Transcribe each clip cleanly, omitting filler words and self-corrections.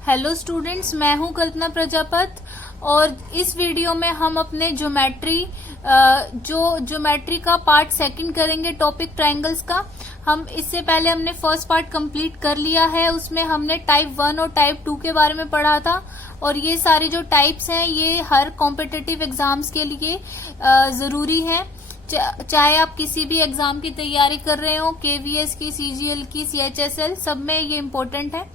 Hello students, मैं हूं कल्पना प्रजापत और इस वीडियो में हम अपने ज्योमेट्री का पार्ट सेकंड करेंगे, टॉपिक ट्रायंगल्स का। हम इससे पहले हमने फर्स्ट पार्ट कंप्लीट कर लिया है। उसमें हमने टाइप 1 और टाइप 2 के बारे में पढ़ा था और ये सारे जो टाइप्स हैं ये हर कॉम्पिटिटिव एग्जाम्स के लिए जरूरी है। चाहे आप किसी भी एग्जाम की तैयारी कर रहे हो, केवीएस की, सीजीएल की, सीएचएसएल, सब में ये इम्पोर्टेंट है।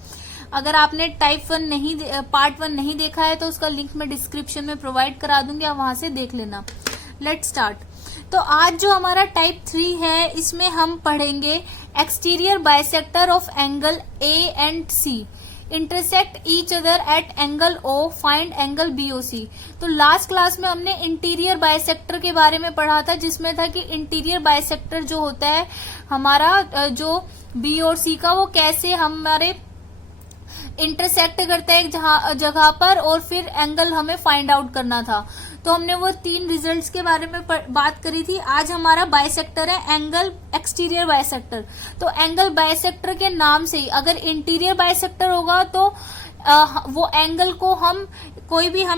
अगर आपने पार्ट 1 नहीं देखा है तो उसका लिंक मैं डिस्क्रिप्शन में प्रोवाइड करा दूंगी, आप वहां से देख लेना। Let's start. तो आज जो हमारा टाइप 3 है इसमें हम पढ़ेंगे exterior bisector of angle A and C, intersect each other at angle O, find angle BOC. तो लास्ट क्लास में हमने इंटीरियर बाइसेक्टर के बारे में पढ़ा था, जिसमें था कि इंटीरियर बाइसेक्टर जो होता है हमारा जो बी और सी का, वो कैसे हमारे इंटरसेक्ट करता है एक जगह पर और फिर एंगल हमें फाइंड आउट करना था। तो हमने वो 3 रिजल्ट्स के बारे में बात करी थी। आज हमारा बाइसेक्टर है एंगल एक्सटीरियर बाइसेक्टर। तो एंगल बाइसेक्टर के नाम से ही अगर इंटीरियर बाइसेक्टर होगा तो वो एंगल को हम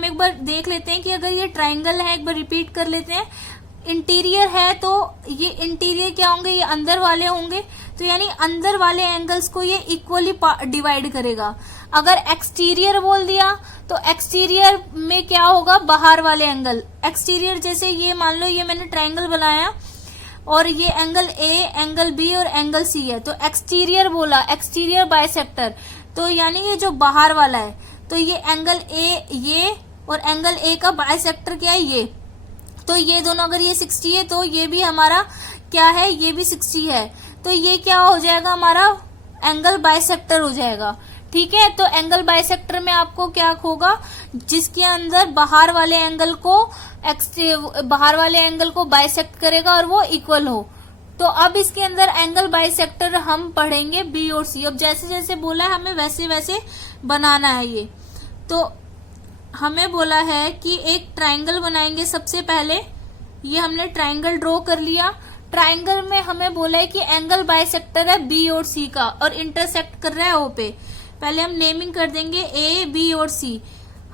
एक बार देख लेते हैं कि अगर ये ट्राइंगल है, एक बार रिपीट कर लेते हैं। इंटीरियर है तो ये इंटीरियर क्या होंगे, ये अंदर वाले होंगे, तो यानी अंदर वाले एंगल्स को ये इक्वली डिवाइड करेगा। अगर एक्सटीरियर बोल दिया तो एक्सटीरियर में क्या होगा, बाहर वाले एंगल। एक्सटीरियर जैसे ये मान लो ये मैंने ट्रायंगल बनाया और ये एंगल ए, एंगल बी और एंगल सी है, तो एक्सटीरियर बोला, एक्सटीरियर बाइसेक्टर, तो यानी ये जो बाहर वाला है, तो ये एंगल ए ये और एंगल ए का बाइसेक्टर क्या है, ये। तो ये दोनों अगर ये 60 है तो ये भी हमारा क्या है, ये भी 60 है, तो ये क्या हो जाएगा, हमारा एंगल बाइसेक्टर हो जाएगा। ठीक है, तो एंगल बाइसेक्टर में आपको क्या होगा, जिसके अंदर बाहर वाले एंगल को बाइसेक्ट करेगा और वो इक्वल हो। तो अब इसके अंदर एंगल बाइसेक्टर हम पढ़ेंगे बी और सी। अब जैसे जैसे बोला है हमें वैसे वैसे बनाना है ये। तो हमें बोला है कि एक ट्रायंगल बनाएंगे सबसे पहले। ये हमने ट्रायंगल ड्रॉ कर लिया। ट्रायंगल में हमें बोला है कि एंगल बाइसेक्टर है बी और सी का और इंटरसेक्ट कर रहा है ओ पे। पहले हम नेमिंग कर देंगे ए, बी और सी।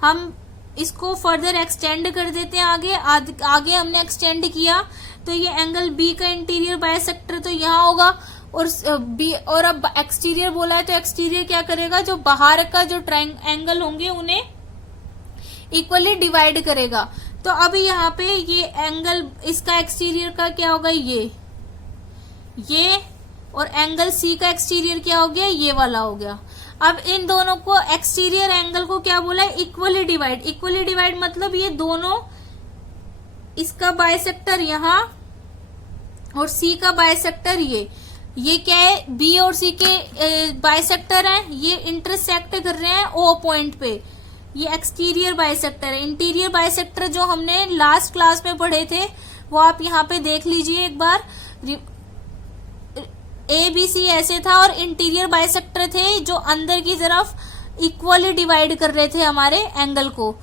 हम इसको फर्दर एक्सटेंड कर देते हैं आगे हमने एक्सटेंड किया तो ये एंगल बी का इंटीरियर बाइसेक्टर तो यहाँ होगा और अब एक्सटीरियर बोला है तो एक्सटीरियर क्या करेगा, जो बाहर का जो एंगल होंगे उन्हें इक्वली डिवाइड करेगा। तो अब यहाँ पे ये एंगल इसका एक्सटीरियर का क्या होगा, ये और एंगल सी का एक्सटीरियर क्या हो गया, ये वाला हो गया। अब इन दोनों को एक्सटीरियर एंगल को क्या बोला है, इक्वली डिवाइड। इक्वली डिवाइड मतलब ये दोनों, इसका बाइसेक्टर यहाँ और सी का बाइसेक्टर ये क्या है, बी और सी के बाइसेक्टर हैं, ये इंटरसेक्ट कर रहे हैं ओ पॉइंट पे। ये एक्सटीरियर बाइसेक्टर है। इंटीरियर बाइसेक्टर जो हमने लास्ट क्लास में पढ़े थे वो आप यहाँ पे देख लीजिए एक बार। ए बी सी ऐसे था और इंटीरियर बाइसेक्टर थे जो अंदर की तरफ इक्वली डिवाइड कर रहे थे हमारे एंगल को।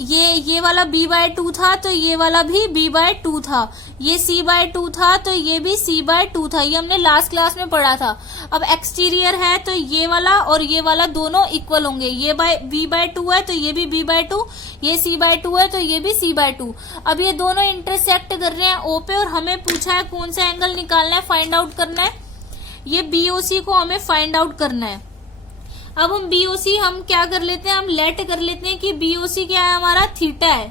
ये वाला b/2 था तो ये वाला भी b/2 था, ये c/2 था तो ये भी c/2 था। ये हमने लास्ट क्लास में पढ़ा था। अब एक्सटीरियर है तो ये वाला और ये वाला दोनों इक्वल होंगे। ये b/2 है तो ये भी b/2, ये c/2 है तो ये भी c/2। अब ये दोनों इंटरसेक्ट कर रहे हैं ओ पे और हमें पूछा है कौन सा एंगल निकालना है, फाइंड आउट करना है। ये बीओसी को हमें फाइंड आउट करना है। अब हम बीओसी हम क्या कर लेते हैं, हम लेट कर लेते हैं कि बीओसी क्या है, हमारा थीटा है।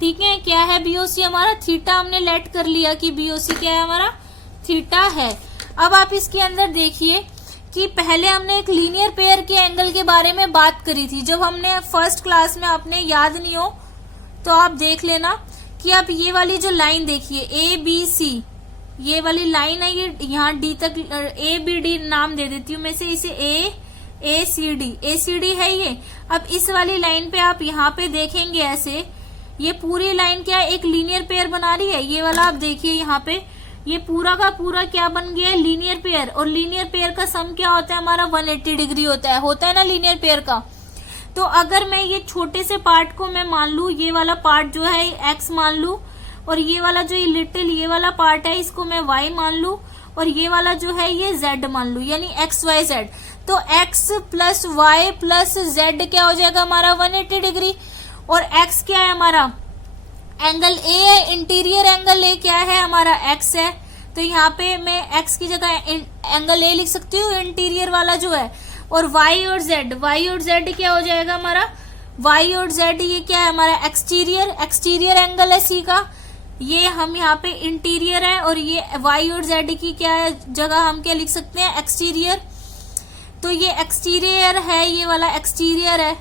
ठीक है, क्या है बीओसी हमारा, थीटा। हमने लेट कर लिया कि बीओसी क्या है, हमारा थीटा है। अब आप इसके अंदर देखिए कि पहले हमने एक लीनियर पेयर के एंगल के बारे में बात करी थी जब हमने फर्स्ट क्लास में, आपने याद नहीं हो तो आप देख लेना कि आप ये वाली जो लाइन देखिए ए बी सी, ये वाली लाइन है, ये यहाँ डी तक ए बी डी नाम दे देती हूँ मैं इसे ए सी डी है ये। अब इस वाली लाइन पे आप यहाँ पे देखेंगे ऐसे, ये पूरी लाइन क्या है, एक लीनियर पेयर बना रही है। ये वाला आप देखिए यहाँ पे, ये पूरा का पूरा क्या बन गया है, लीनियर पेयर। और लीनियर पेयर का सम क्या होता है हमारा, 180 डिग्री होता है ना लीनियर पेयर का। तो अगर मैं ये छोटे से पार्ट को मैं मान लू, ये वाला पार्ट जो है एक्स मान लू और ये वाला जो लिटिल ये वाला पार्ट है इसको मैं y मान लू और ये वाला जो है ये z मान लो, यानी एक्स वाई जेड। तो x plus y plus z क्या हो जाएगा हमारा 180 डिग्री। और x क्या है हमारा, एंगल ए है, इंटीरियर एंगल ए क्या है हमारा x है। तो यहाँ पे मैं x की जगह एंगल ए लिख सकती हूँ, इंटीरियर वाला जो है। और y और z क्या हो जाएगा हमारा, y और z ये क्या है हमारा एक्सटीरियर एंगल है c का। ये हम यहाँ पे इंटीरियर है और ये y और z की क्या है जगह हम क्या लिख सकते हैं, एक्सटीरियर। तो ये एक्सटीरियर है, ये वाला एक्सटीरियर है,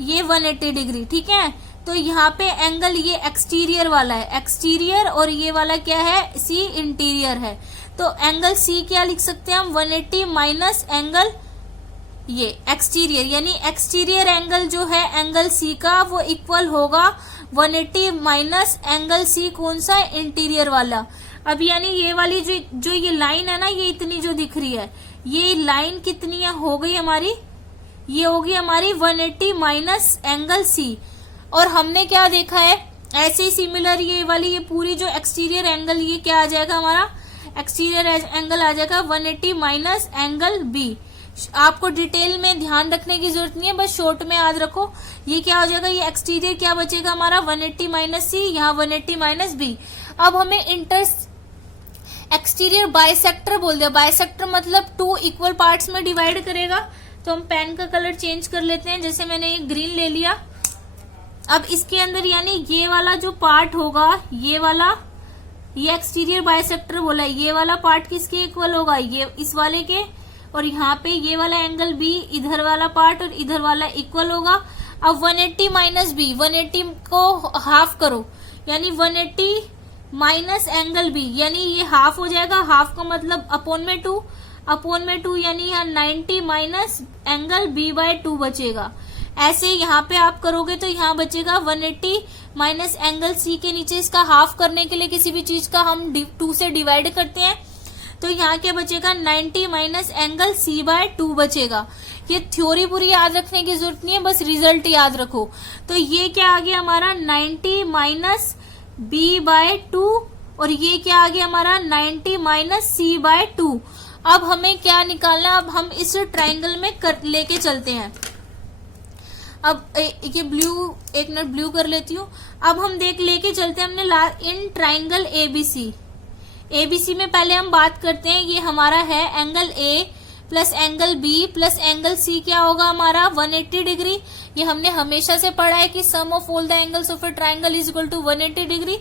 ये 180 डिग्री, ठीक है। तो यहाँ पे एंगल ये एक्सटीरियर वाला है, एक्सटीरियर, और ये वाला क्या है c इंटीरियर है। तो एंगल c क्या लिख सकते हैं हम, 180 माइनस एंगल ये एक्सटीरियर, यानी एक्सटीरियर एंगल जो है एंगल c का वो इक्वल होगा 180 माइनस एंगल c कौन सा, इंटीरियर वाला। अब यानी ये वाली जो ये लाइन है ना, ये इतनी जो दिख रही है, ये लाइन कितनी है हो गई हमारी, ये होगी हमारी 180 माइनस एंगल c। और हमने क्या देखा है, ऐसे ही सिमिलर ये वाली ये पूरी जो एक्सटीरियर एंगल ये क्या आ जाएगा हमारा, एक्सटीरियर एंगल आ जाएगा 180 माइनस एंगल b। आपको डिटेल में ध्यान रखने की जरूरत नहीं है, बस शॉर्ट में याद रखो। ये क्या हो जाएगा, ये एक्सटीरियर क्या बचेगा हमारा 180 माइनस c, यहाँ 180 माइनस b। अब हमें एक्सटीरियर बाइसेक्टर बोल दिया, बाइसेक्टर मतलब 2 इक्वल पार्ट्स में डिवाइड करेगा। तो हम पेन का कलर चेंज कर लेते हैं, जैसे मैंने ये ग्रीन ले लिया। अब इसके अंदर यानी ये वाला जो पार्ट होगा, ये वाला, ये एक्सटीरियर बाइसेक्टर बोला है, ये वाला पार्ट किसके इक्वल होगा, ये इस वाले के। और यहाँ पे ये वाला एंगल बी, इधर वाला पार्ट और इधर वाला इक्वल होगा। अब 180 माइनस बी, 180 को हाफ करो, यानी 180 माइनस एंगल बी, यानी ये हाफ हो जाएगा, हाफ का मतलब अपॉन में 2, अपॉन में 2 यानी यहाँ 90 माइनस एंगल बी बाय 2 बचेगा। ऐसे यहाँ पे आप करोगे तो यहाँ बचेगा 180 माइनस एंगल सी के नीचे इसका हाफ करने के लिए किसी भी चीज का हम 2 से डिवाइड करते हैं, तो यहाँ क्या बचेगा 90 माइनस एंगल सी बाय 2 बचेगा। ये थ्योरी पूरी याद रखने की जरूरत नहीं है, बस रिजल्ट याद रखो। तो ये क्या आ गया हमारा 90 माइनस बी बाय 2, और ये क्या आ गया हमारा 90 माइनस सी बाय 2। अब हमें क्या निकालना, अब हम इस ट्राइंगल में लेके चलते हैं। अब ये ब्लू, एक मिनट ब्लू कर लेती हूँ। अब हम लेके चलते हैं हमने इन ट्राइंगल एबीसी। एबीसी में पहले हम बात करते हैं, ये हमारा है angle A plus angle B plus angle C क्या होगा हमारा 180 डिग्री। ये हमने हमेशा से पढ़ा है कि sum of all the angles of a triangle is equal to 180 degree.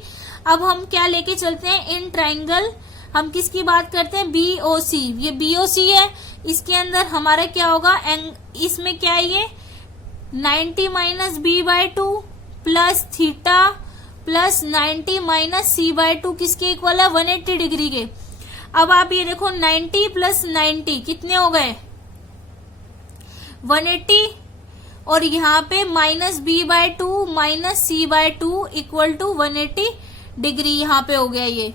अब हम क्या लेके चलते हैं इन ट्राइंगल, हम किसकी बात करते हैं, बीओसी। ये बीओसी है, इसके अंदर हमारा क्या होगा, इसमें क्या है ये 90 minus B by 2 plus theta plus 90 minus C by 2 किसके इक्वल है 180 डिग्री के। अब आप ये देखो 90 प्लस 90 कितने हो गए 180, और यहाँ पे minus B by 2 minus C by 2 equal to 180 degree यहाँ पे हो गया ये।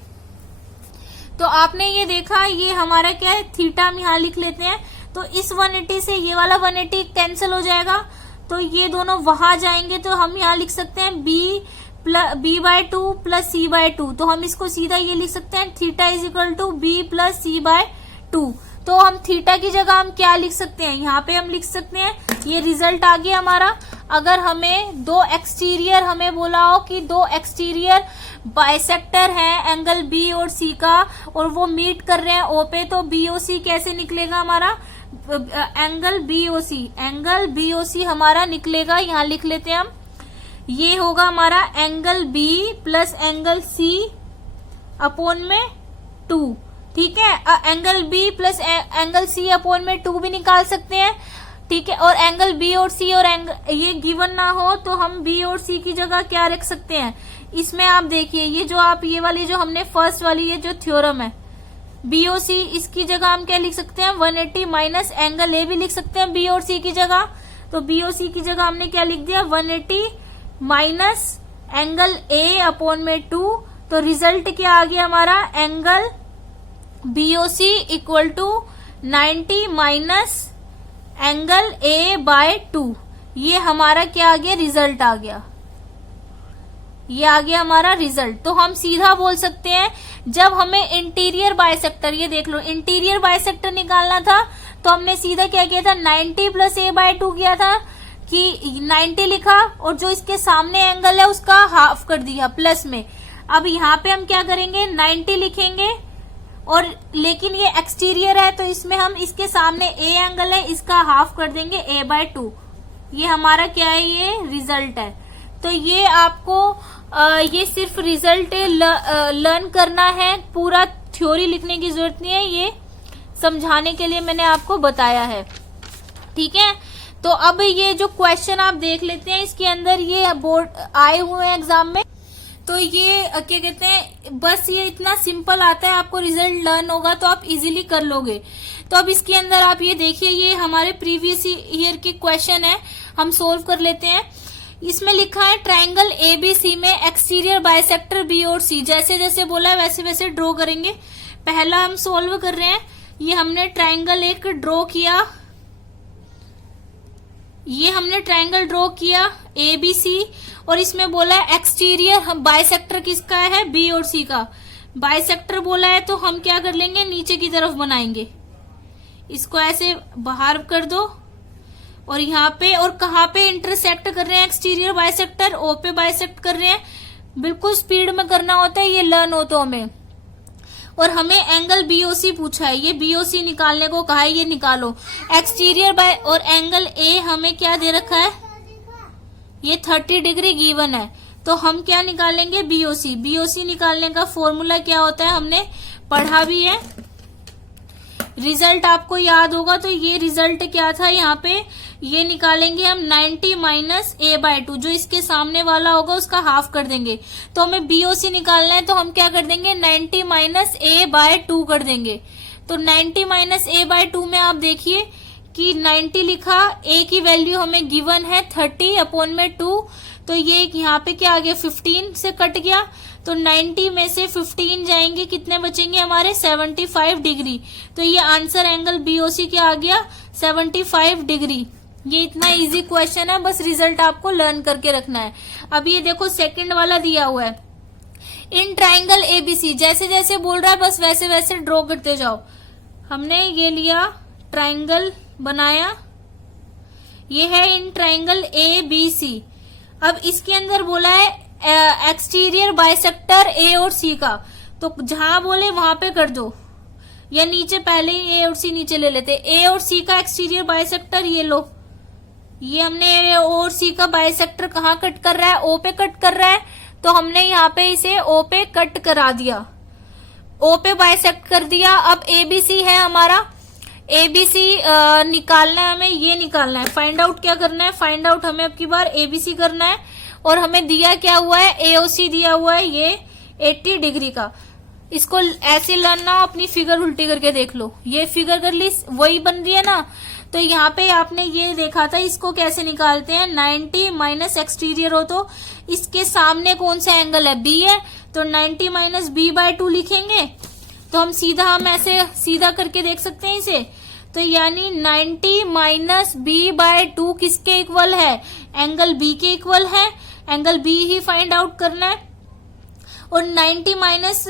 तो आपने ये देखा, ये हमारा क्या है थीटा, हम यहाँ लिख लेते हैं। तो इस 180 से ये वाला 180 कैंसिल हो जाएगा, तो ये दोनों वहां जाएंगे, तो हम यहाँ लिख सकते हैं B by 2 plus C by 2। तो हम इसको सीधा ये लिख सकते हैं theta is equal to B plus C by 2। तो हम थीटा की जगह हम क्या लिख सकते हैं, यहाँ पे हम लिख सकते हैं, ये रिजल्ट आ गया हमारा। अगर हमें दो एक्सटीरियर, हमें बोला हो कि दो एक्सटीरियर बाइसेक्टर है एंगल बी और सी का, और वो मीट कर रहे हैं ओ पे, तो बीओसी कैसे निकलेगा हमारा, एंगल बीओसी हमारा निकलेगा, यहाँ लिख लेते हैं हम, ये होगा हमारा angle B plus angle C upon में 2, ठीक है। Angle B plus angle C upon में 2 भी निकाल सकते हैं, ठीक है। और एंगल बी और सी और ये गिवन ना हो तो हम बी और सी की जगह क्या रख सकते हैं, इसमें आप देखिए ये जो आप ये वाली जो हमने फर्स्ट वाली ये जो थ्योरम है बीओसी, इसकी जगह हम क्या लिख सकते हैं 180 माइनस एंगल ए भी लिख सकते हैं बी और सी की जगह। तो बीओसी की जगह हमने क्या लिख दिया 180 माइनस एंगल ए अपॉन में 2। तो रिजल्ट क्या आ गया हमारा, angle BOC equal to 90 minus angle A by 2। ये हमारा क्या आ गया, रिजल्ट आ गया। ये आ गया हमारा रिजल्ट। तो हम सीधा बोल सकते हैं जब हमें इंटीरियर बाइसेक्टर, ये देख लो इंटीरियर बाइसेक्टर निकालना था तो हमने सीधा क्या किया था 90 प्लस a/2 किया था कि 90 लिखा और जो इसके सामने एंगल है उसका हाफ कर दिया प्लस में। अब यहाँ पे हम क्या करेंगे 90 लिखेंगे और लेकिन ये एक्सटीरियर है तो इसमें हम इसके सामने a एंगल है इसका हाफ कर देंगे a/2। ये हमारा क्या है, ये रिजल्ट है। तो ये आपको ये सिर्फ रिजल्ट लर्न करना है, पूरा थ्योरी लिखने की जरूरत नहीं है, ये समझाने के लिए मैंने आपको बताया है। ठीक है, तो अब ये जो क्वेश्चन आप देख लेते हैं इसके अंदर ये बोर्ड आए हुए हैं एग्जाम में। तो ये क्या कहते हैं, बस ये इतना सिंपल आता है, आपको रिजल्ट लर्न होगा तो आप इजीली कर लोगे। तो अब इसके अंदर आप ये देखिए, ये हमारे प्रीवियस ईयर के क्वेश्चन है, हम सोल्व कर लेते हैं। इसमें लिखा है ट्रायंगल ABC में एक्सटीरियर बाइसेक्टर B और C, जैसे जैसे बोला है वैसे वैसे ड्रॉ करेंगे। पहला हम सोल्व कर रहे हैं, ये हमने ट्रायंगल एक ड्रॉ किया, ये हमने ट्रायंगल ड्रॉ किया ABC और इसमें बोला है एक्सटीरियर बाइसेक्टर किसका है, B और C का। बाइसेक्टर बोला है तो हम क्या कर लेंगे, नीचे की तरफ बनाएंगे, इसको ऐसे बाहर कर दो और यहाँ पे और कहाँ पे इंटरसेक्ट कर रहे हैं एक्सटीरियर बाइसेक्टर, O पे बाइसेक्ट कर रहे हैं। बिल्कुल स्पीड में करना होता है, ये लर्न हो तो हमें। और हमें एंगल BOC पूछा है, ये BOC निकालने को कहा है, ये निकालो। एक्सटीरियर बाय और एंगल A हमें क्या दे रखा है, ये 30 डिग्री गिवन है, तो हम क्या निकालेंगे BOC। BOC निकालने का फॉर्मूला क्या होता है हमने पढ़ा भी है, रिजल्ट आपको याद होगा। तो ये रिजल्ट क्या था, यहाँ पे ये निकालेंगे हम 90 माइनस a/2, जो इसके सामने वाला होगा उसका हाफ कर देंगे। तो हमें BOC निकालना है तो हम क्या कर देंगे 90 माइनस a/2 कर देंगे। तो 90 माइनस a/2 में आप देखिए कि 90 लिखा, a की वैल्यू हमें गिवन है 30/2, तो ये यहाँ पे क्या आ गया 15 से कट गया, तो 90 में से 15 जाएंगे, कितने बचेंगे हमारे 75 डिग्री। तो ये आंसर एंगल BOC क्या आ गया 75 डिग्री। ये इतना इजी क्वेश्चन है, बस रिजल्ट आपको लर्न करके रखना है। अब ये देखो सेकंड वाला दिया हुआ है, इन ट्राइंगल ABC, जैसे जैसे बोल रहा है बस वैसे वैसे ड्रॉ करते जाओ। हमने ये लिया ट्राइंगल बनाया, ये है इन ट्राइंगल ABC। अब इसके अंदर बोला है एक्सटीरियर बाइसेक्टर A और C का, तो जहां बोले वहां पे कर दो, या नीचे पहले ही A और C नीचे ले लेते। A और C का एक्सटीरियर बाइसेक्टर ये लो, ये हमने A और C का बाइसेक्टर कहाँ कट कर रहा है, O पे कट कर रहा है, तो हमने यहाँ पे इसे O पे कट करा दिया, O पे बाइसेक्ट कर दिया। अब ABC है हमारा, ABC निकालना है हमें, ये निकालना है, फाइंड आउट क्या करना है, फाइंड आउट हमें अब की बार ABC करना है। और हमें दिया क्या हुआ है, AOC दिया हुआ है ये 80 डिग्री का। इसको ऐसे लर्न ना, अपनी फिगर उल्टी करके देख लो, ये फिगर कर ली वही बन रही है ना। तो यहाँ पे आपने ये देखा था, इसको कैसे निकालते हैं, 90 माइनस एक्सटीरियर हो तो इसके सामने कौन सा एंगल है, B है, तो 90 माइनस b/2 लिखेंगे। तो हम ऐसे सीधा करके देख सकते हैं इसे, तो यानी 90 माइनस b/2 किसके इक्वल है, एंगल B के इक्वल है, एंगल B ही फाइंड आउट करना है। और 90 माइनस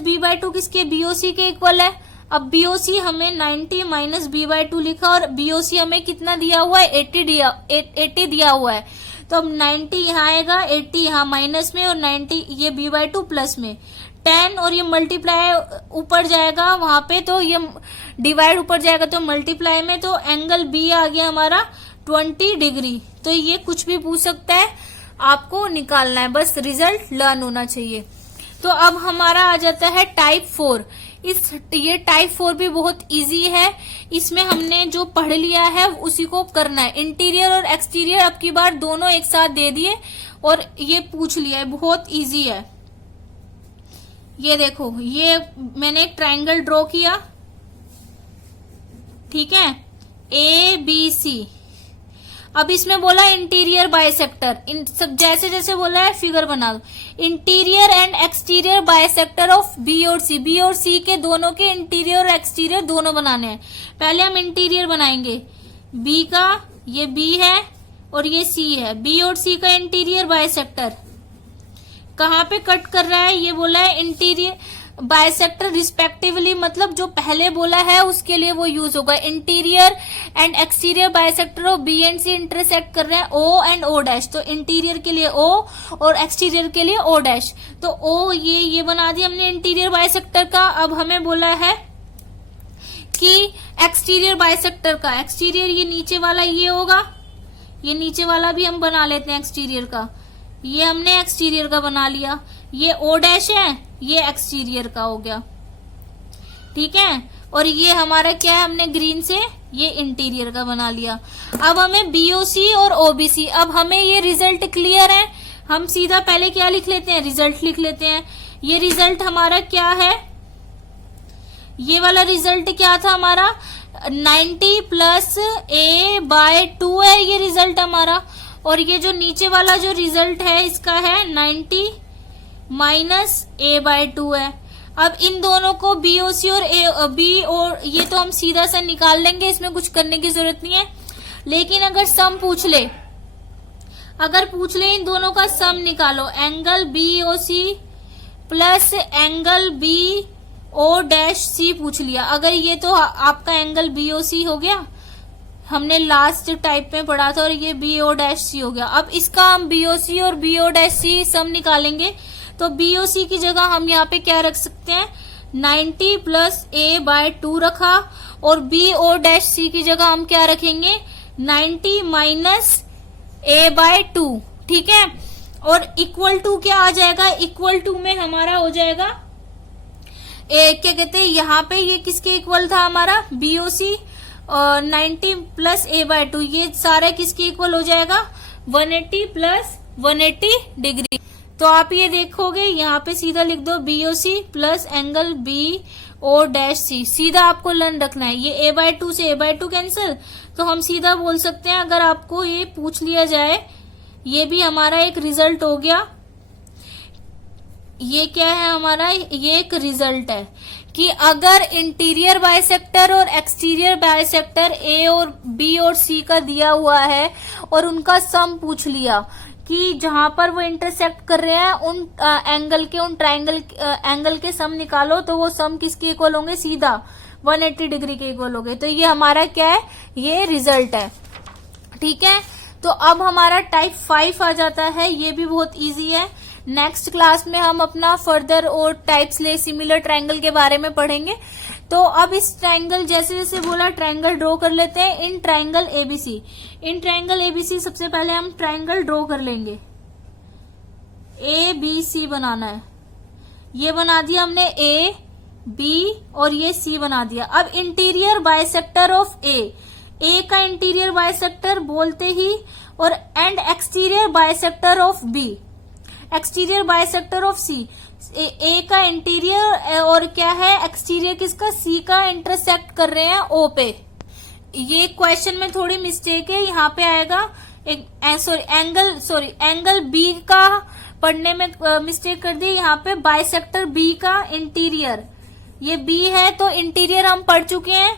b/2 किसके, BOC के इक्वल है। अब BOC हमें 90 माइनस b/2 लिखा और BOC हमें कितना दिया हुआ है 80 दिया हुआ है। तो अब 90 यहाँ आएगा, 80 यहाँ माइनस में और 90 ये b/2 प्लस में 10, और ये मल्टीप्लाई ऊपर जाएगा वहां पे, तो ये डिवाइड ऊपर जाएगा तो मल्टीप्लाई में, तो एंगल B आ गया हमारा 20 डिग्री। तो ये कुछ भी पूछ सकता है, आपको निकालना है, बस रिजल्ट लर्न होना चाहिए। तो अब हमारा आ जाता है टाइप 4। ये टाइप 4 भी बहुत इजी है, इसमें हमने जो पढ़ लिया है उसी को करना है। इंटीरियर और एक्सटीरियर अब की बार दोनों एक साथ दे दिए और ये पूछ लिया है, बहुत इजी है। ये देखो, ये मैंने एक ट्रायंगल ड्रॉ किया, ठीक है, ABC। अब इसमें बोला इंटीरियर बाइसेक्टर, इन सब जैसे जैसे बोला है फिगर बना दो। Interior and exterior bisector of B और C, B और C के दोनों के इंटीरियर और एक्सटीरियर दोनों बनाने हैं। पहले हम इंटीरियर बनाएंगे, B का, ये B है और ये सी है। बी और सी का इंटीरियर बाइसेक्टर कहाँ पे कट कर रहा है, ये बोला है इंटीरियर बाइसेक्टर रिस्पेक्टिवली, मतलब जो पहले बोला है उसके लिए वो यूज होगा। Interior and exterior bisector of B and C intersect कर रहे हैं ओ एंड ओ डैश, तो इंटीरियर के लिए ओ और एक्सटीरियर के लिए ओ डैश, तो ओ ये बना दिया हमने इंटीरियर बाइसेक्टर का। अब हमें बोला है कि एक्सटीरियर बाइसेक्टर का, एक्सटीरियर ये नीचे वाला ये होगा, ये नीचे वाला भी हम बना लेते हैं एक्सटीरियर का, ये हमने एक्सटीरियर का बना लिया। ये ओ डैश है, ये एक्सटीरियर का हो गया, ठीक है। और ये हमारा क्या है, हमने ग्रीन से ये इंटीरियर का बना लिया। अब हमें बीओसी और ओबीसी, अब हमें ये रिजल्ट क्लियर है, हम सीधा पहले क्या लिख लेते हैं, रिजल्ट लिख लेते हैं। ये रिजल्ट हमारा क्या है, ये वाला रिजल्ट क्या था हमारा 90 प्लस ए बाय 2 है ये रिजल्ट हमारा। और ये जो नीचे वाला जो रिजल्ट है इसका है 90 माइनस ए बाय 2 है। अब इन दोनों को बीओसी और बी और ये तो हम सीधा सा निकाल लेंगे, इसमें कुछ करने की जरूरत नहीं है। लेकिन अगर सम पूछ ले, इन दोनों का सम निकालो, angle BOC plus angle B O dash C पूछ लिया, अगर ये तो आपका एंगल बीओसी हो गया, हमने लास्ट टाइप में पढ़ा था, और ये बी ओ डैश सी हो गया। अब इसका हम बीओसी और बी ओ डैश सी सम निकालेंगे, तो बीओसी की जगह हम यहाँ पे क्या रख सकते हैं 90 प्लस ए बाय 2 रखा, और बी ओ डैश सी की जगह हम क्या रखेंगे 90 माइनस ए बाय 2, ठीक है। और इक्वल टू क्या आ जाएगा, इक्वल टू में हमारा हो जाएगा क्या कहते हैं, यहाँ पे ये किसके इक्वल था हमारा बीओसी 90 प्लस ए बाय 2, ये सारा किसके इक्वल हो जाएगा 180 प्लस 180 डिग्री। तो आप ये देखोगे यहाँ पे सीधा लिख दो BOC plus angle B O dash C, सीधा आपको लर्न रखना है। ये ए बाय 2 से ए बाय 2 कैंसिल, तो हम सीधा बोल सकते हैं, अगर आपको ये पूछ लिया जाए, ये भी हमारा एक रिजल्ट हो गया। ये क्या है हमारा, ये एक रिजल्ट है कि अगर इंटीरियर बाइसेक्टर और एक्सटीरियर बाइसेक्टर ए और बी और सी का दिया हुआ है और उनका सम पूछ लिया कि जहां पर वो इंटरसेक्ट कर रहे हैं उन एंगल के, उन ट्राइंगल एंगल के सम निकालो, तो वो सम किसके इक्वल होंगे, सीधा 180 डिग्री के इक्वल होंगे। तो ये हमारा क्या है, ये रिजल्ट है, ठीक है। तो अब हमारा टाइप 5 आ जाता है, ये भी बहुत इजी है। नेक्स्ट क्लास में हम अपना फर्दर और टाइप्स ले सिमिलर ट्रायंगल के बारे में पढ़ेंगे। तो अब इस ट्रायंगल जैसे जैसे बोला ट्रायंगल ड्रॉ कर लेते हैं in triangle ABC. In triangle ABC सबसे पहले हम ट्रायंगल ड्रॉ कर लेंगे, ए बी सी बनाना है। ये बना दिया हमने ए बी और ये सी बना दिया। अब इंटीरियर बाइसेक्टर ऑफ ए का इंटीरियर बाइसेक्टर बोलते ही, और and exterior bisector of B, exterior bisector of C. A का इंटीरियर और क्या है एक्सटीरियर किसका, सी का इंटरसेक्ट कर रहे हैं ओ पे। ये क्वेश्चन में थोड़ी मिस्टेक है, यहाँ पे आएगा एंगल बी का पढ़ने में मिस्टेक कर दी, यहाँ पे बाइसेक्टर बी का इंटीरियर, ये बी है तो इंटीरियर हम पढ़ चुके हैं,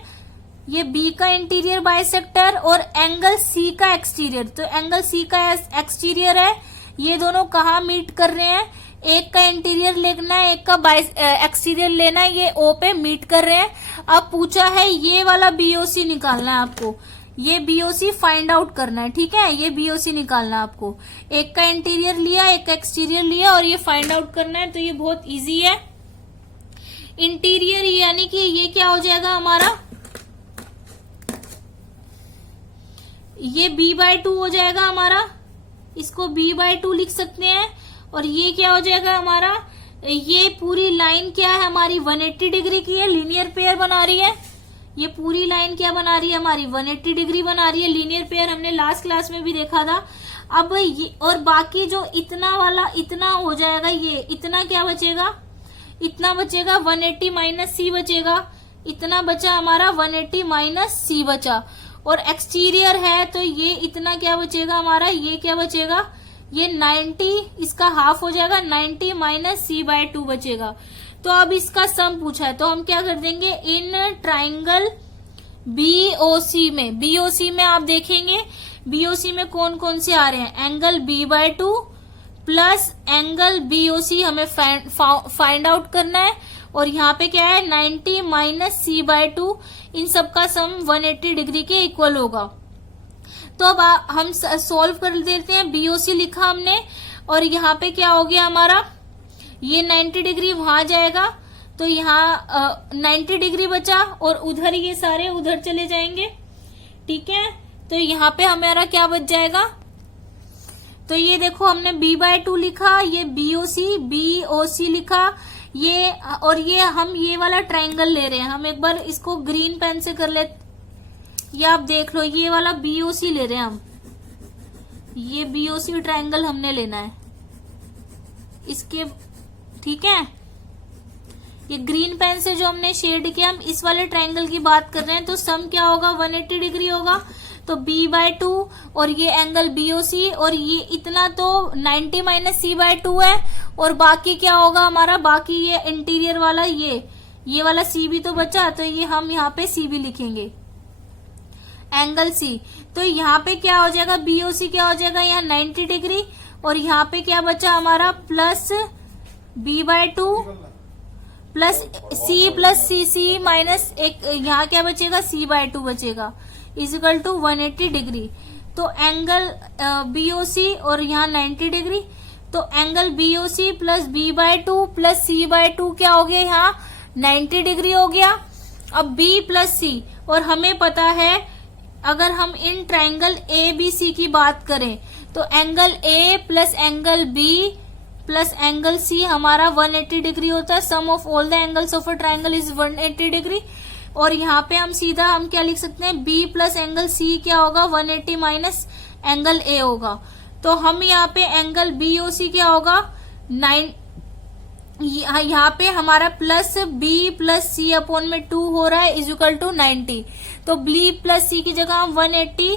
ये बी का इंटीरियर बाइसेक्टर और एंगल सी का एक्सटीरियर, तो एंगल सी का एक्सटीरियर है। ये दोनों कहाँ मीट कर रहे हैं, एक का इंटीरियर लेना है एक का एक्सटीरियर लेना है, ये ओ पे मीट कर रहे हैं। अब पूछा है ये वाला बीओसी निकालना है आपको, ये बीओसी फाइंड आउट करना है, ठीक है। ये बीओसी निकालना है आपको, एक का इंटीरियर लिया एक का एक्सटीरियर लिया और ये फाइंड आउट करना है। तो ये बहुत इजी है। इंटीरियर यानी कि ये क्या हो जाएगा हमारा, ये b/2 हो जाएगा हमारा, इसको b/2 लिख सकते हैं। और ये क्या हो जाएगा हमारा, ये पूरी लाइन क्या है हमारी 180 डिग्री की है, लीनियर पेयर बना रही है। ये पूरी लाइन क्या बना रही है हमारी 180 डिग्री बना रही है, लीनियर पेयर हमने लास्ट क्लास में भी देखा था। अब ये और बाकी जो इतना वाला इतना हो जाएगा, ये इतना क्या बचेगा, इतना बचेगा 180 माइनस सी बचेगा, इतना बचा हमारा 180 माइनस सी बचा। और एक्सटीरियर है तो ये इतना क्या बचेगा हमारा, ये क्या बचेगा, ये 90 इसका हाफ हो जाएगा, 90 माइनस c/2 बचेगा। तो अब इसका सम पूछा है तो हम क्या कर देंगे, इन ट्राइंगल बीओसी में, बीओसी में आप देखेंगे बीओसी में कौन कौन से आ रहे हैं, angle B/2 plus angle BOC हमें फाइंड आउट करना है। और यहाँ पे क्या है 90 माइनस C/2, इन सब का सम 180 डिग्री के इक्वल होगा। तो अब हम सोल्व कर देते हैं। BOC लिखा हमने और यहाँ पे क्या हो गया हमारा, ये 90 डिग्री वहां जाएगा तो यहाँ 90 डिग्री बचा और उधर ये सारे उधर चले जाएंगे। ठीक है, तो यहाँ पे हमारा क्या बच जाएगा, तो ये देखो हमने B/2 लिखा, ये BOC लिखा, ये और ये वाला ट्रायंगल ले रहे हैं। हम एक बार इसको ग्रीन पेन से कर लेते, ये आप देख लो, ये वाला BOC ले रहे हैं हम, ये BOC ट्रायंगल हमने लेना है इसके। ठीक है, ये ग्रीन पेन से जो हमने शेड किया, हम इस वाले ट्रायंगल की बात कर रहे हैं। तो सम क्या होगा 180 डिग्री होगा। तो B/2 और ये एंगल BOC और ये इतना तो 90 माइनस C/2 है और बाकी क्या होगा हमारा, बाकी ये इंटीरियर वाला ये वाला C भी तो बचा, तो ये हम यहाँ पे C भी लिखेंगे, एंगल C। तो यहाँ पे क्या हो जाएगा, BOC क्या हो जाएगा यहाँ 90 डिग्री और यहाँ पे क्या बचा हमारा plus B/2 plus C minus एक, यहाँ क्या बचेगा C/2 बचेगा, इजिकल टू 180 डिग्री। तो एंगल BOC और यहाँ 90 डिग्री, तो angle BOC plus B/2 plus C/2 क्या हो गया, यहाँ 90 डिग्री हो गया। अब B प्लस C, और हमें पता है अगर हम इन ट्रायंगल ABC की बात करें तो angle A plus angle B plus angle C हमारा 180 डिग्री होता है। Sum of all the angles of a triangle is 180 degree. और यहाँ पे हम सीधा हम क्या लिख सकते हैं, B प्लस एंगल C क्या होगा 180 माइनस एंगल A होगा। तो हम यहाँ पे एंगल BOC क्या होगा 9, यहाँ पे हमारा plus B plus C upon में 2 हो रहा है इजिकल टू 90। तो B प्लस C की जगह हम 180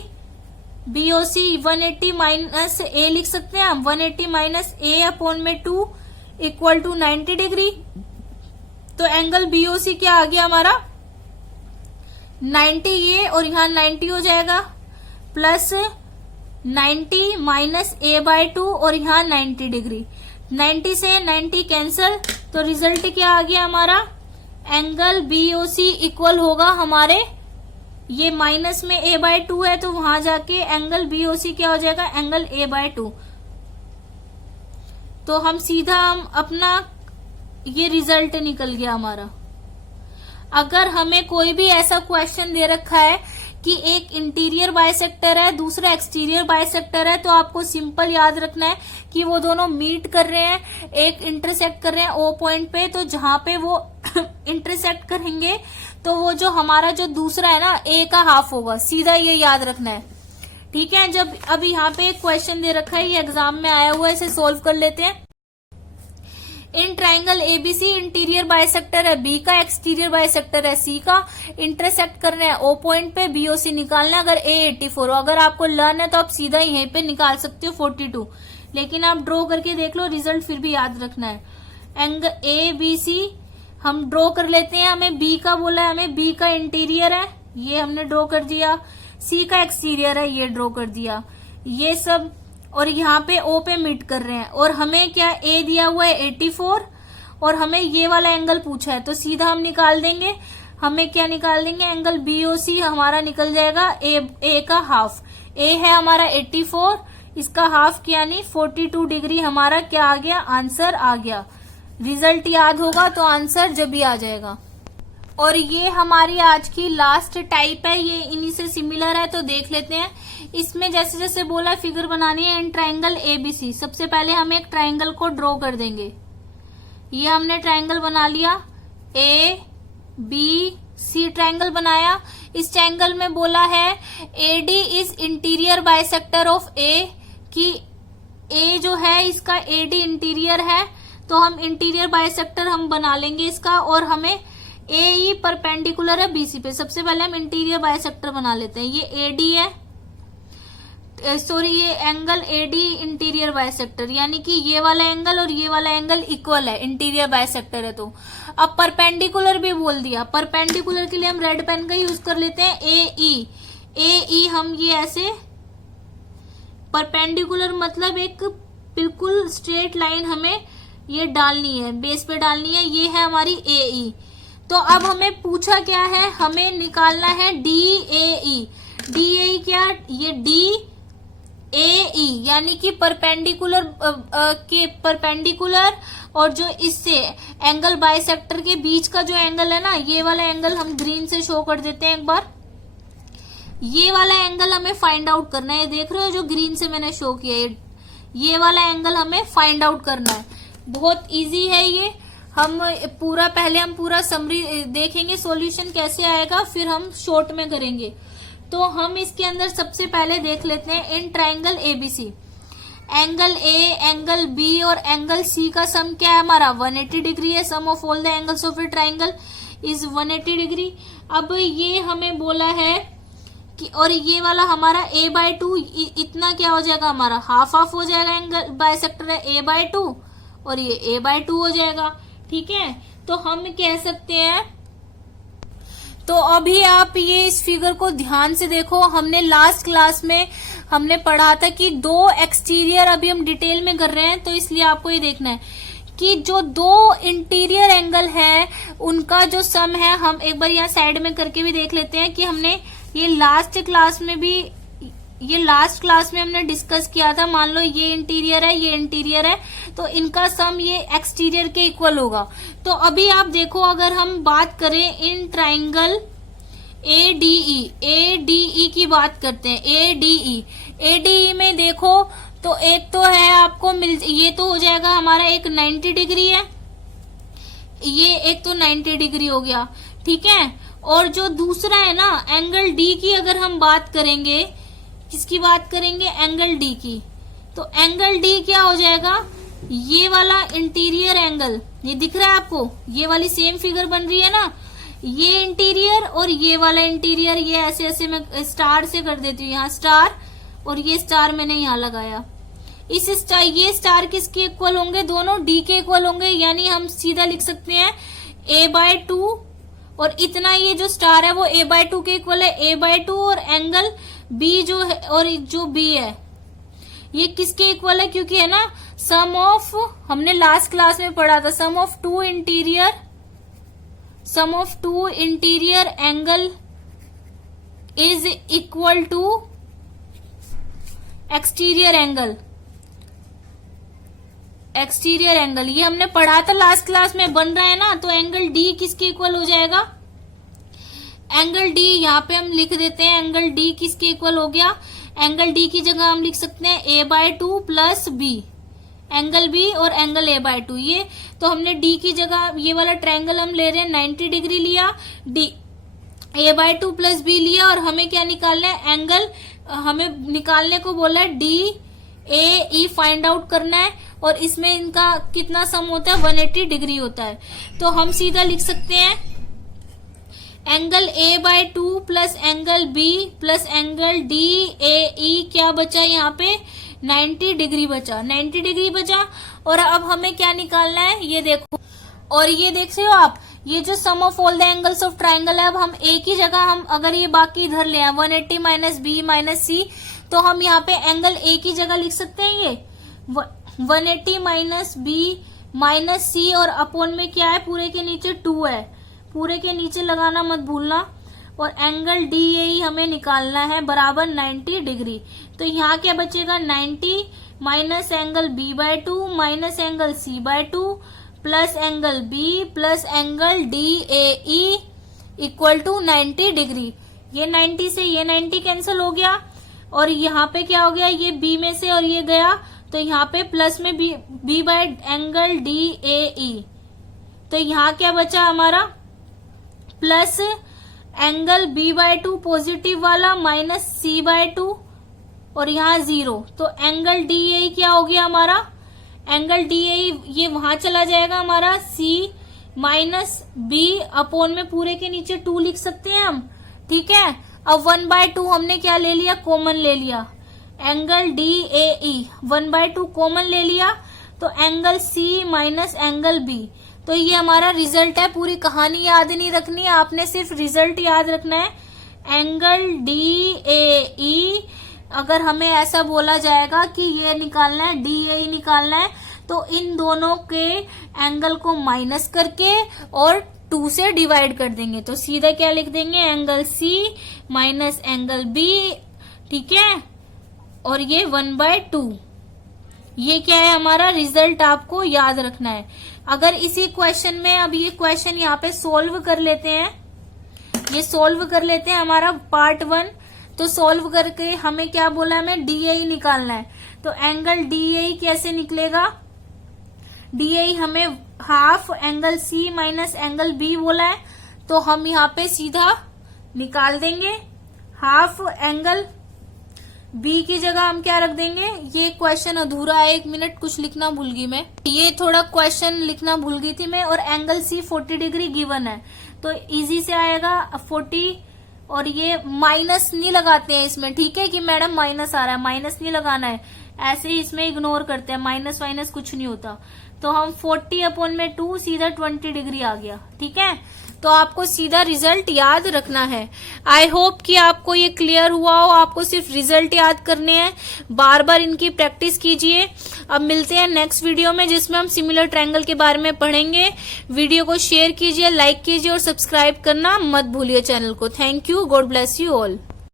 BOC 180 माइनस A लिख सकते हैं हम, 180 माइनस A अपॉन में 2 इक्वल टू 90 डिग्री। तो एंगल BOC क्या आ गया हमारा 90 ये और यहाँ 90 हो जाएगा प्लस 90 माइनस A/2 और यहाँ 90 डिग्री। 90 से 90 कैंसल, तो रिजल्ट क्या आ गया हमारा, एंगल BOC इक्वल होगा हमारे, ये माइनस में A/2 है तो वहां जाके एंगल BOC क्या हो जाएगा एंगल A/2। तो हम सीधा हम अपना ये रिजल्ट निकल गया हमारा। अगर हमें कोई भी ऐसा क्वेश्चन दे रखा है कि एक इंटीरियर बाइसेक्टर है दूसरा एक्सटीरियर बाइसेक्टर है, तो आपको सिंपल याद रखना है कि वो दोनों मीट कर रहे हैं, एक इंटरसेक्ट कर रहे हैं O पॉइंट पे। तो जहां पे वो इंटरसेक्ट करेंगे तो वो जो हमारा जो दूसरा है ना A का हाफ होगा, सीधा ये याद रखना है। ठीक है, जब अब यहाँ पे एक क्वेश्चन दे रखा है, ये एग्जाम में आया हुआ है, इसे सोल्व कर लेते हैं। In triangle ABC interior bisector है B का, एक्सटीरियर बाइसेक्टर है C का, इंटरसेक्ट कर रहे हैं O पॉइंट पे, BOC निकालना है। अगर A 84 हो, अगर आपको लर्न है तो आप सीधा यहीं पे निकाल सकते हो 42, लेकिन आप ड्रॉ करके देख लो, रिजल्ट फिर भी याद रखना है। एंगल ABC हम ड्रॉ कर लेते हैं, हमें B का बोला है, हमें B का इंटीरियर है, ये हमने ड्रॉ कर दिया, C का एक्सटीरियर है, ये ड्रॉ कर दिया, ये सब। और यहाँ पे O पे मीट कर रहे हैं और हमें क्या A दिया हुआ है 84 और हमें ये वाला एंगल पूछा है, तो सीधा हम निकाल देंगे। हमें क्या निकाल देंगे, एंगल BOC हमारा निकल जाएगा A का हाफ। A है हमारा 84, इसका हाफ यानी 42 डिग्री हमारा क्या आ गया, आंसर आ गया। रिजल्ट याद होगा तो आंसर जब भी आ जाएगा। और ये हमारी आज की लास्ट टाइप है, ये इन्हीं से सिमिलर है, तो देख लेते हैं। इसमें जैसे जैसे बोला फिगर बनानी है इन ट्राइंगल ABC। सबसे पहले हम एक ट्राइंगल को ड्रॉ कर देंगे। ये हमने ट्राइंगल बना लिया, ABC ट्राइंगल बनाया। इस ट्राइंगल में बोला है AD is interior bisector of A, कि A जो है इसका AD इंटीरियर है, तो हम इंटीरियर बाइसेक्टर हम बना लेंगे इसका। और हमें AE परपेंडिकुलर है BC पे। सबसे पहले हम इंटीरियर बाइसेक्टर बना लेते हैं। ये AD है, सॉरी ये एंगल AD इंटीरियर बाइसेक्टर, यानी कि ये वाला एंगल और ये वाला एंगल इक्वल है, इंटीरियर बाइसेक्टर है। तो अब परपेंडिकुलर भी बोल दिया, परपेंडिकुलर के लिए हम रेड पेन का यूज कर लेते हैं। AE हम ये ऐसे परपेंडिकुलर मतलब एक बिल्कुल स्ट्रेट लाइन हमें ये डालनी है, बेस पे डालनी है। ये है हमारी AE। तो अब हमें पूछा क्या है, हमें निकालना है DAE। DAE क्या, ये DAE यानी कि परपेंडिकुलर के परपेंडिकुलर और जो इससे एंगल बाइसेक्टर के बीच का जो एंगल है ना, ये वाला एंगल हम ग्रीन से शो कर देते हैं एक बार। ये वाला एंगल हमें फाइंड आउट करना है, देख रहे हो जो ग्रीन से मैंने शो किया, ये वाला एंगल हमें फाइंड आउट करना है। बहुत इजी है ये। हम पूरा समरी देखेंगे सॉल्यूशन कैसे आएगा, फिर हम शॉर्ट में करेंगे। तो हम इसके अंदर सबसे पहले देख लेते हैं in triangle ABC, angle A, angle B और एंगल C का सम क्या है हमारा 180 डिग्री है। Sum of all the angles of a triangle is 180 degree. अब ये हमें बोला है कि, और ये वाला हमारा A/2 इतना क्या हो जाएगा हमारा, हाफ हाफ हो जाएगा। एंगल बाइसेक्टर है A/2 और ये A/2 हो जाएगा, ठीक है। तो हम कह सकते हैं, तो अभी आप ये इस फिगर को ध्यान से देखो। हमने लास्ट क्लास में हमने पढ़ा था कि दो एक्सटीरियर, अभी हम डिटेल में कर रहे हैं तो इसलिए आपको ये देखना है कि जो दो इंटीरियर एंगल है उनका जो सम है, हम एक बार यहाँ साइड में करके भी देख लेते हैं कि हमने ये लास्ट क्लास में हमने डिस्कस किया था। मान लो ये इंटीरियर है, ये इंटीरियर है, तो इनका सम ये एक्सटीरियर के इक्वल होगा। तो अभी आप देखो, अगर हम बात करें इन ट्राइंगल ADE की बात करते हैं। ADE में देखो तो एक तो है आपको ये तो हो जाएगा हमारा एक 90 डिग्री है, ये एक तो 90 डिग्री हो गया, ठीक है। और जो दूसरा है ना एंगल D की, अगर हम बात करेंगे, किसकी बात करेंगे, एंगल D की, तो एंगल D क्या हो जाएगा, ये वाला इंटीरियर एंगल, ये दिख रहा है आपको, ये वाली सेम फिगर बन रही है ना, ये इंटीरियर और ये वाला इंटीरियर, ये ऐसे ऐसे मैं स्टार से कर देती हूँ, यहाँ स्टार और ये स्टार मैंने यहाँ लगाया। ये स्टार किसके इक्वल होंगे, दोनों D के इक्वल होंगे, यानी हम सीधा लिख सकते हैं A/2 और इतना ये जो स्टार है वो A/2 के इक्वल है। A/2 और एंगल B जो है, और जो B है ये किसके इक्वल है, क्योंकि है ना सम ऑफ, हमने लास्ट क्लास में पढ़ा था, sum of two interior angle is equal to exterior angle. ये हमने पढ़ा था लास्ट क्लास में, बन रहा है ना। तो एंगल D किसके इक्वल हो जाएगा, एंगल D यहाँ पे हम लिख देते हैं, एंगल D किसके इक्वल हो गया, एंगल D की जगह हम लिख सकते हैं A/2 plus B, angle B और एंगल A/2। ये तो हमने D की जगह ये वाला ट्रायंगल हम ले रहे हैं, 90 डिग्री लिया, D A/2 प्लस B लिया, और हमें क्या निकालना है, एंगल हमें निकालने को बोला है DAE फाइंड आउट करना है, और इसमें इनका कितना सम होता है, 180 डिग्री होता है। तो हम सीधा लिख सकते हैं angle A/2 plus angle B plus angle DAE क्या बचा यहाँ पे, 90 डिग्री बचा, 90 डिग्री बचा। और अब हमें क्या निकालना है, ये देखो, और ये देख रहे हो आप, ये जो sum of all the angles of triangle है, अब हम एक ही जगह, हम अगर ये बाकी इधर ले आए 180 माइनस B माइनस C, तो हम यहाँ पे एंगल A की जगह लिख सकते हैं ये 180 माइनस B माइनस C, और अपोन में क्या है, पूरे के नीचे 2 है, पूरे के नीचे लगाना मत भूलना। और एंगल DAE हमें निकालना है बराबर 90 डिग्री। तो यहाँ क्या बचेगा, 90 minus angle B/2 minus angle C/2 plus angle B plus angle DAE equal to 90 degree. ये 90 से ये 90 कैंसिल हो गया, और यहाँ पे क्या हो गया, ये B में से और ये गया, तो यहाँ पे प्लस में B बाय एंगल DAE। तो यहाँ क्या बचा हमारा, प्लस एंगल B/2 पॉजिटिव वाला माइनस C/2 और यहाँ 0। तो एंगल DAE क्या हो गया हमारा, एंगल DAE ये वहां चला जाएगा हमारा, C माइनस B अपोन में पूरे के नीचे 2 लिख सकते हैं हम, ठीक है। अब 1/2 हमने क्या ले लिया, कॉमन ले लिया, एंगल DAE 1/2 कॉमन ले लिया, तो angle C minus angle B। तो ये हमारा रिजल्ट है, पूरी कहानी याद नहीं रखनी है, आपने सिर्फ रिजल्ट याद रखना है। एंगल DAE अगर हमें ऐसा बोला जाएगा कि ये निकालना है, DAE निकालना है, तो इन दोनों के एंगल को माइनस करके और 2 से डिवाइड कर देंगे। तो सीधा क्या लिख देंगे, angle C minus angle B, ठीक है, और ये 1/2। ये क्या है हमारा रिजल्ट, आपको याद रखना है। अगर इसी क्वेश्चन में, अब ये क्वेश्चन यहाँ पे सोल्व कर लेते हैं, ये सोल्व कर लेते हैं हमारा पार्ट 1। तो सोल्व करके हमें क्या बोला, हमें DAE निकालना है। तो एंगल DAE कैसे निकलेगा, DAE हमें half angle C minus angle B बोला है, तो हम यहाँ पे सीधा निकाल देंगे। हाफ एंगल B की जगह हम क्या रख देंगे, ये क्वेश्चन अधूरा है, 1 मिनट, कुछ लिखना भूल गई मैं, ये थोड़ा क्वेश्चन लिखना भूल गई थी मैं। और एंगल C 40 डिग्री गिवन है, तो इजी से आएगा 40, और ये माइनस नहीं लगाते हैं इसमें, ठीक है, कि मैडम माइनस आ रहा है, माइनस नहीं लगाना है, ऐसे ही इसमें इग्नोर करते हैं, माइनस वाइनस कुछ नहीं होता। तो हम 40/2 सीधा 20 डिग्री आ गया, ठीक है। तो आपको सीधा रिजल्ट याद रखना है। आई होप कि आपको ये क्लियर हुआ हो, आपको सिर्फ रिजल्ट याद करने हैं, बार बार इनकी प्रैक्टिस कीजिए। अब मिलते हैं नेक्स्ट वीडियो में, जिसमें हम सिमिलर ट्रायंगल के बारे में पढ़ेंगे। वीडियो को शेयर कीजिए, लाइक कीजिए और सब्सक्राइब करना मत भूलिए चैनल को। Thank you, God bless you all.